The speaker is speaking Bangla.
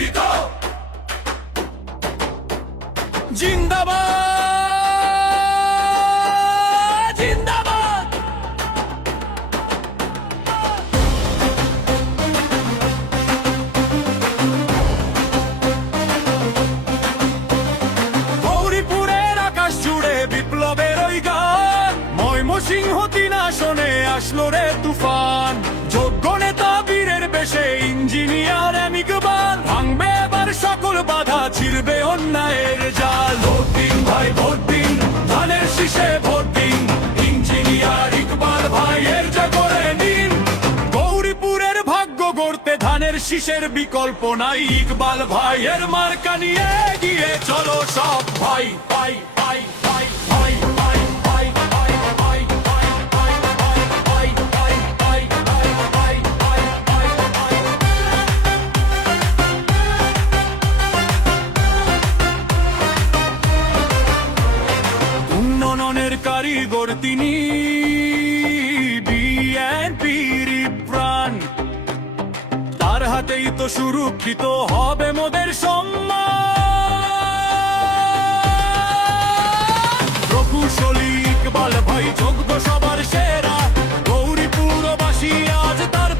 প্রেরিত। জিন্দাবাদ জিন্দাবাদ। গৌরীপুরের আকাশ জুড়ে বিপ্লবের ওই গান, ময়মনসিংহ ৩ আসনে আসলো রে তুফান। যোগ্য নেতা বীরের বেশে ইঞ্জিনিয়ার ইকবাল, ভাঙবে এবার সকল বাধা, ছিড়বে অন্যায়ের জাল। ভোট দিন ভাই ভোট দিন, ধানের শীষে ভোট দিন, ইঞ্জিনিয়ার ইকবাল ভাইয়ের জাগরে নিন। গৌরীপুরের ভাগ্য গড়তে ধানের শীষের বিকল্প নাই, ইকবাল ভাইয়ের মার্কা নিয়ে এগিয়ে চলো সব ভাই ভাই ভাই ভাই ভাই ভাই ভাই ভাই ভাই ভাই ভাই ভাই ভাই ভাই ভাই ভাই ভাই ভাই। উন্নয়নের কারিগর তিনি, বিএনপির প্রাণ, তার হাতেই তো সুরক্ষিত হবে মোদের সম্মান। প্রকৌশলী ইকবাল ভাই যোগ্য সবার সেরা, গৌরীপুরবাসী আজ তার